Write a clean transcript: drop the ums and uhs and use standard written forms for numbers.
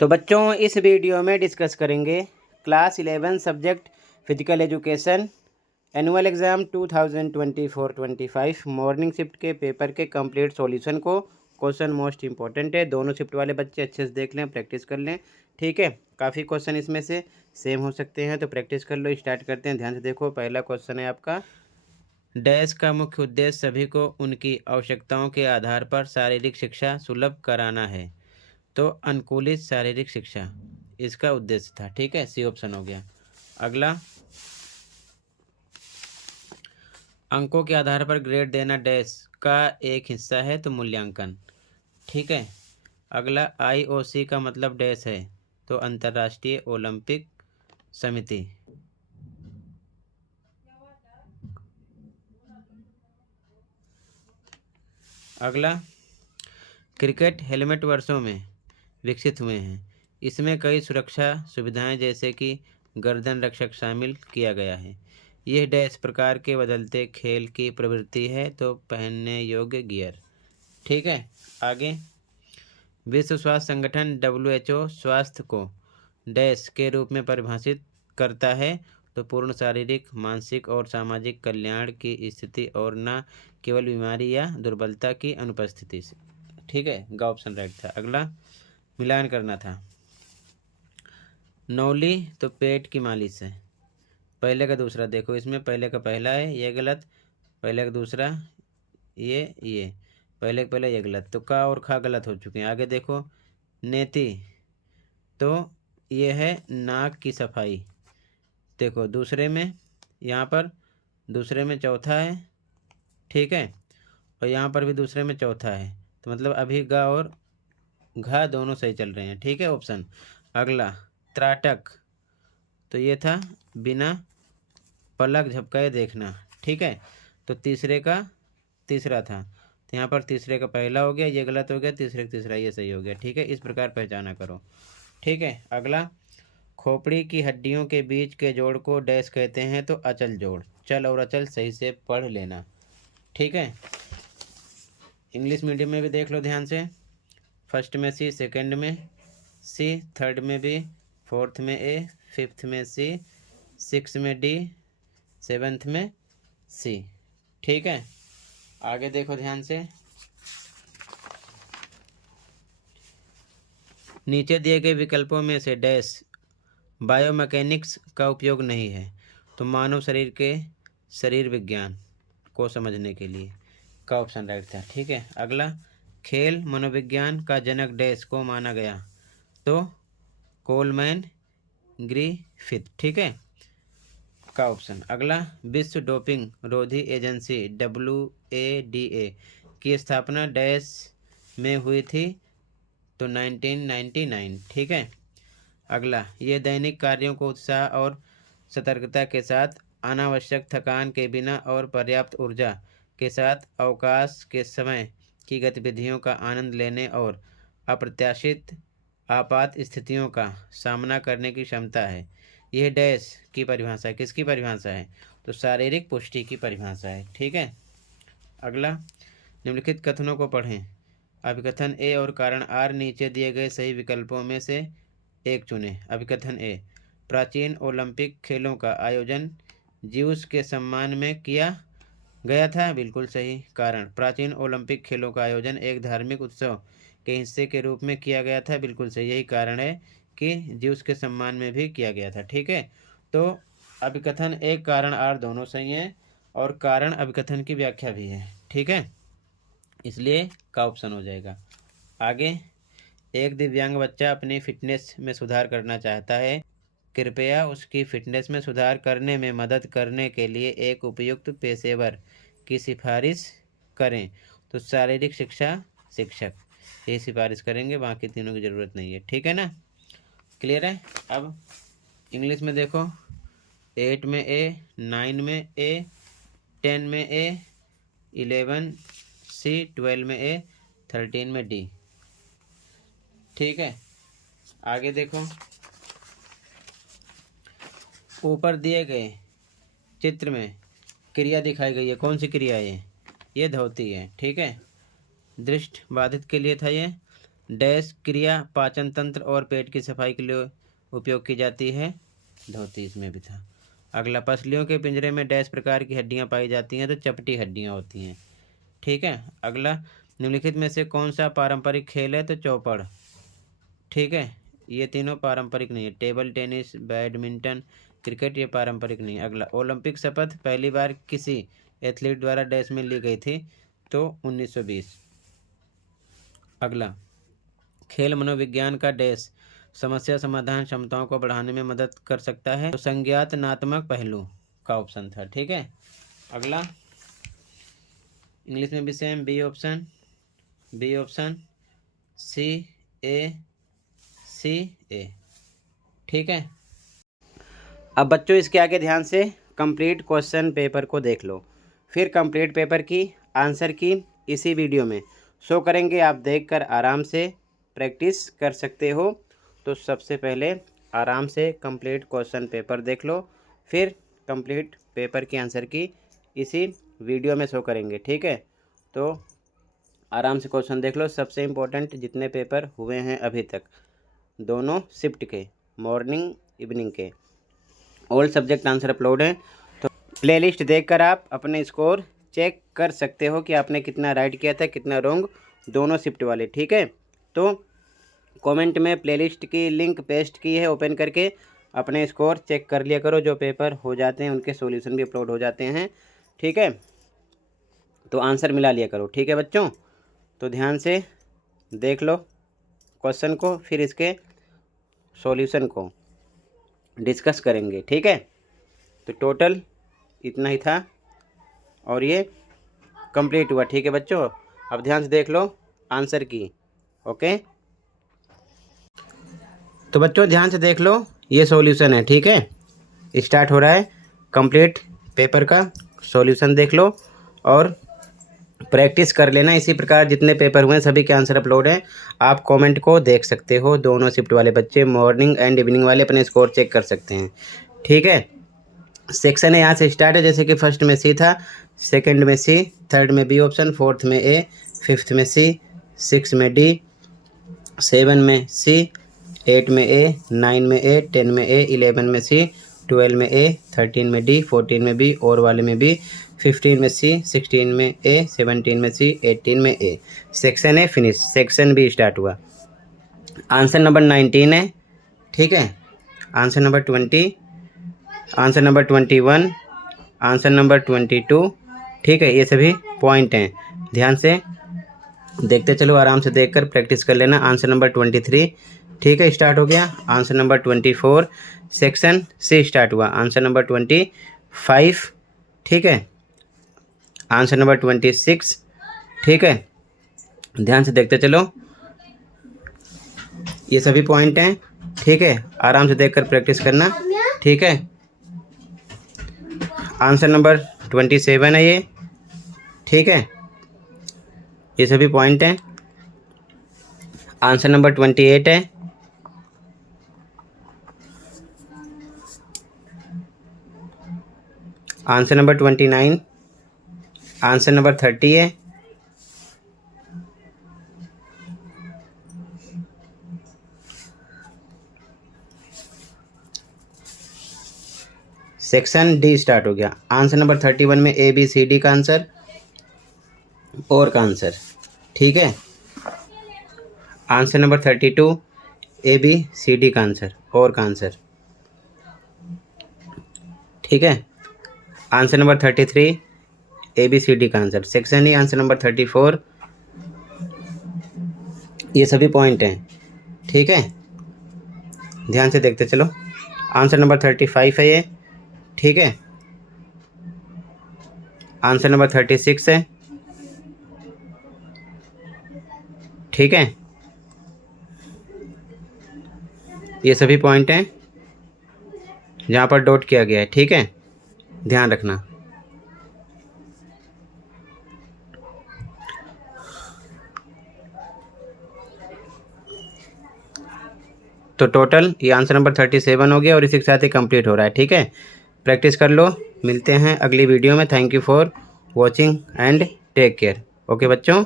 तो बच्चों इस वीडियो में डिस्कस करेंगे class 11 subject physical education annual exam 2024-25 morning shift के पेपर के कंप्लीट सॉल्यूशन को। क्वेश्चन मोस्ट इंपॉर्टेंट है, दोनों शिफ्ट वाले बच्चे अच्छे से देख लें, प्रैक्टिस कर लें। ठीक है, काफ़ी क्वेश्चन इसमें से सेम हो सकते हैं, तो प्रैक्टिस कर लो। स्टार्ट करते हैं, ध्यान से देखो। पहला क्वेश्चन है आपका, डैश का मुख्य उद्देश्य सभी को उनकी आवश्यकताओं के आधार पर शारीरिक शिक्षा सुलभ कराना है। तो अनुकूलित शारीरिक शिक्षा इसका उद्देश्य था। ठीक है, सी ऑप्शन हो गया। अगला, अंकों के आधार पर ग्रेड देना डैश का एक हिस्सा है, तो मूल्यांकन। ठीक है। अगला, IOC का मतलब डैश है, तो अंतर्राष्ट्रीय ओलंपिक समिति। अगला, क्रिकेट हेलमेट वर्षों में विकसित हुए हैं, इसमें कई सुरक्षा सुविधाएं जैसे कि गर्दन रक्षक शामिल किया गया है। यह डैश प्रकार के बदलते खेल की प्रवृत्ति है, तो पहनने योग्य गियर। ठीक है। आगे, विश्व स्वास्थ्य संगठन WHO स्वास्थ्य को डैश के रूप में परिभाषित करता है, तो पूर्ण शारीरिक, मानसिक और सामाजिक कल्याण की स्थिति और न केवल बीमारी या दुर्बलता की अनुपस्थिति से। ठीक है, ग ऑप्शन राइट था। अगला, मिलान करना था। नौली तो पेट की मालिश है। पहले का दूसरा देखो, इसमें पहले का पहला है, ये गलत। पहले का दूसरा, ये पहले का पहला, ये गलत। तो का और खा गलत हो चुके हैं। आगे देखो, नेति तो ये है नाक की सफाई। देखो दूसरे में, यहाँ पर दूसरे में चौथा है। ठीक है, और यहाँ पर भी दूसरे में चौथा है, तो मतलब अभी गा और घा दोनों सही चल रहे हैं। ठीक है, ऑप्शन। अगला, त्राटक तो ये था बिना पलक झपकाए देखना। ठीक है, तो तीसरे का तीसरा था, तो यहाँ पर तीसरे का पहला हो गया, ये गलत हो गया। तीसरे का तीसरा, ये सही हो गया। ठीक है, इस प्रकार पहचाना करो। ठीक है। अगला, खोपड़ी की हड्डियों के बीच के जोड़ को डैश कहते हैं, तो अचल जोड़। चल और अचल सही से पढ़ लेना। ठीक है, इंग्लिश मीडियम में भी देख लो ध्यान से। फर्स्ट में सी, सेकंड में सी, थर्ड में बी, फोर्थ में ए, फिफ्थ में सी, सिक्स में डी, सेवन्थ में सी। ठीक है, आगे देखो ध्यान से। नीचे दिए गए विकल्पों में से डैश बायोमैकेनिक्स का उपयोग नहीं है, तो मानव शरीर के शरीर विज्ञान को समझने के लिए। का ऑप्शन राइट था। ठीक है। अगला, खेल मनोविज्ञान का जनक डैश को माना गया, तो कोलमैन ग्रिफिथ। ठीक है, का ऑप्शन। अगला, विश्व डोपिंग रोधी एजेंसी WADA की स्थापना डैश में हुई थी, तो 1999। ठीक है। अगला, ये दैनिक कार्यों को उत्साह और सतर्कता के साथ, अनावश्यक थकान के बिना और पर्याप्त ऊर्जा के साथ अवकाश के समय की गतिविधियों का आनंद लेने और अप्रत्याशित आपात स्थितियों का सामना करने की क्षमता है। यह डैश की परिभाषा है, किसकी परिभाषा है, तो शारीरिक पुष्टि की परिभाषा है। ठीक है। अगला, निम्नलिखित कथनों को पढ़ें। अभिकथन ए और कारण आर नीचे दिए गए सही विकल्पों में से एक चुनें। अभिकथन ए, प्राचीन ओलंपिक खेलों का आयोजन ज्यूस के सम्मान में किया गया था, बिल्कुल सही। कारण, प्राचीन ओलंपिक खेलों का आयोजन एक धार्मिक उत्सव के हिस्से के रूप में किया गया था, बिल्कुल सही। यही कारण है कि ज्यूस के सम्मान में भी किया गया था। ठीक है, तो अभिकथन एक, कारण आर दोनों सही हैं, और कारण अभिकथन की व्याख्या भी है। ठीक है, इसलिए का ऑप्शन हो जाएगा। आगे, एक दिव्यांग बच्चा अपनी फिटनेस में सुधार करना चाहता है, कृपया उसकी फिटनेस में सुधार करने में मदद करने के लिए एक उपयुक्त पेशेवर की सिफारिश करें, तो शारीरिक शिक्षा शिक्षक ये सिफारिश करेंगे, बाकी तीनों की ज़रूरत नहीं है। ठीक है ना, क्लियर है। अब इंग्लिश में देखो, 8 में ए, 9 में ए, 10 में ए, 11 सी, 12 में ए, 13 में डी। ठीक है, आगे देखो, ऊपर दिए गए चित्र में क्रिया दिखाई गई है, कौन सी क्रिया है ये धोती है। ठीक है, दृष्टि बाधित के लिए था ये। डैश क्रिया पाचन तंत्र और पेट की सफाई के लिए उपयोग की जाती है। धोती इसमें भी था। अगला, पसलियों के पिंजरे में डैश प्रकार की हड्डियां पाई जाती हैं, तो चपटी हड्डियां होती हैं। ठीक है। अगला, निम्नलिखित में से कौन सा पारंपरिक खेल है, तो चौपड़। ठीक है, ये तीनों पारंपरिक नहीं है। टेबल टेनिस, बैडमिंटन, क्रिकेट ये पारंपरिक नहीं है। अगला, ओलंपिक शपथ पहली बार किसी एथलीट द्वारा डैश में ली गई थी, तो 1920। अगला, खेल मनोविज्ञान का डैश समस्या समाधान क्षमताओं को बढ़ाने में मदद कर सकता है, तो संज्ञानात्मक पहलू का ऑप्शन था। ठीक है। अगला, इंग्लिश में भी सेम, बी ऑप्शन, सी ए। ठीक है। अब बच्चों इसके आगे ध्यान से कंप्लीट क्वेश्चन पेपर को देख लो, फिर कंप्लीट पेपर की आंसर की इसी वीडियो में शो करेंगे, आप देखकर आराम से प्रैक्टिस कर सकते हो। तो सबसे पहले आराम से कंप्लीट क्वेश्चन पेपर देख लो, फिर कंप्लीट पेपर की आंसर की इसी वीडियो में शो करेंगे। ठीक है। तो आराम से क्वेश्चन देख लो। सबसे इम्पोर्टेंट जितने पेपर हुए हैं अभी तक, दोनों शिफ्ट के, मॉर्निंग इवनिंग के, ऑल सब्जेक्ट आंसर अपलोड हैं। तो प्लेलिस्ट देखकर आप अपने स्कोर चेक कर सकते हो कि आपने कितना राइट किया था, कितना रॉन्ग, दोनों शिफ्ट वाले। ठीक है। तो कमेंट में प्लेलिस्ट की लिंक पेस्ट की है, ओपन करके अपने स्कोर चेक कर लिया करो। जो पेपर हो जाते हैं उनके सॉल्यूशन भी अपलोड हो जाते हैं। ठीक है। तो आंसर मिला लिया करो। ठीक है बच्चों। तो ध्यान से देख लो क्वेश्चन को, फिर इसके सॉल्यूशन को डिस्कस करेंगे। ठीक है। तो टोटल इतना ही था और ये कंप्लीट हुआ। ठीक है बच्चों। अब ध्यान से देख लो आंसर की। ओके। तो बच्चों ध्यान से देख लो, ये सॉल्यूशन है। ठीक है। स्टार्ट हो रहा है कंप्लीट पेपर का सॉल्यूशन। देख लो और प्रैक्टिस कर लेना। इसी प्रकार जितने पेपर हुए हैं सभी के आंसर अपलोड हैं, आप कमेंट को देख सकते हो। दोनों शिफ्ट वाले बच्चे, मॉर्निंग एंड इवनिंग वाले, अपने स्कोर चेक कर सकते हैं। ठीक है। सेक्शन है यहाँ से स्टार्ट है, जैसे कि फर्स्ट में सी था, सेकंड में सी, थर्ड में बी ऑप्शन, फोर्थ में ए, फिफ्थ में सी, सिक्स में डी, सेवन में सी, 8 में ए, 9 में ए, 10 में ए, 11 में सी, 12 में ए, 13 में डी, 14 में बी, और वाले में बी, 15 में सी, 16 में ए, 17 में सी, 18 में A. Section A finish. Section B start हुआ। आंसर नंबर 19 है। ठीक है। Answer number 20, answer number 21, answer number 22। ठीक है। ये सभी पॉइंट हैं, ध्यान से देखते चलो, आराम से देखकर प्रैक्टिस कर लेना। Answer number 23। ठीक है, स्टार्ट हो गया। Answer number 24, section C start हुआ। Answer number 25। ठीक है। Answer number 26। ठीक है। ध्यान से देखते चलो, ये सभी पॉइंट हैं। ठीक है। आराम से देखकर प्रैक्टिस करना। ठीक है। आंसर नंबर 27 है ये। ठीक है। ये सभी पॉइंट हैं। आंसर नंबर 28 है। आंसर नंबर 29, आंसर नंबर 30 है। सेक्शन डी स्टार्ट हो गया। आंसर नंबर 31 में ए बी सी डी का आंसर, और का आंसर। ठीक है। Answer number 32 A B C D का आंसर, और का आंसर। ठीक है। Answer number 33 A B C D का answer. Section E answer number 34। ये सभी पॉइंट हैं। ठीक है। ध्यान से देखते चलो। आंसर नंबर 35 है ये। ठीक है। आंसर नंबर 36 है। ठीक है। ये सभी पॉइंट हैं जहाँ पर डॉट किया गया है। ठीक है, ध्यान रखना। तो टोटल ये आंसर नंबर 37 हो गया और इसी के साथ ही कंप्लीट हो रहा है। ठीक है, प्रैक्टिस कर लो। मिलते हैं अगली वीडियो में। Thank you for watching and take care. Okay बच्चों।